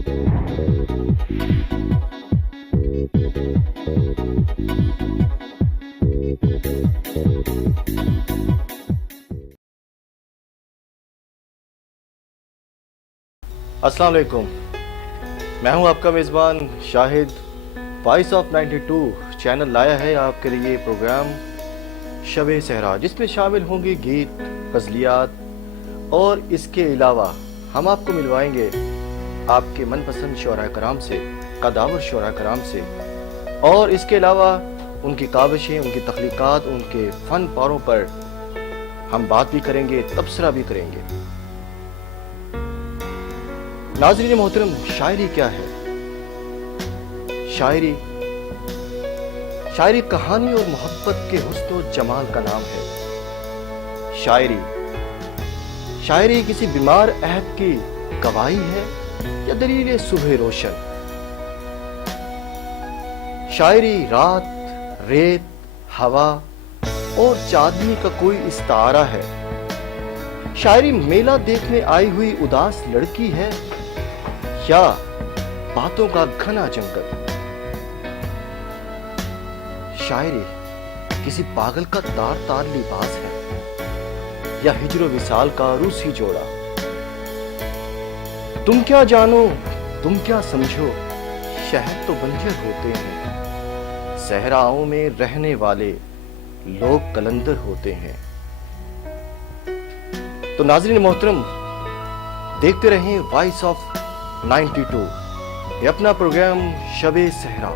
अस्सलाम वालेकुम, मैं हूं आपका मेज़बान शाहिद। वॉइस ऑफ 92 चैनल लाया है आपके लिए प्रोग्राम शब-ए सहरा, जिसमें शामिल होंगे गीत, गज़लियात और इसके अलावा हम आपको मिलवाएंगे आपके मनपसंद शोरा कराम से, कदावर शोरा कराम से, और इसके अलावा उनकी काविशें, उनकी तख्लीक़ात, उनके फ़न पारों पर हम बात भी करेंगे, तबसरा भी करेंगे। नाज़रीन मोहतरम, शायरी क्या है? शायरी कहानी और मोहब्बत के हुस्न और जमाल का नाम है। शायरी किसी बीमार अहद की गवाही है या दलील सुबह रोशन। शायरी रात, रेत, हवा और चांदनी का कोई इस्तारा है। शायरी मेला देखने आई हुई उदास लड़की है या बातों का घना जंगल। शायरी किसी पागल का तार तार लिबास है या हिजरो विसाल का रूसी जोड़ा। तुम क्या जानो, तुम क्या समझो, शहर तो बंजर होते हैं, सहराओं में रहने वाले लोग कलंदर होते हैं। तो नाज़रीन मोहतरम, देखते रहें वॉइस ऑफ 92, ये अपना प्रोग्राम शब-ए सहरा।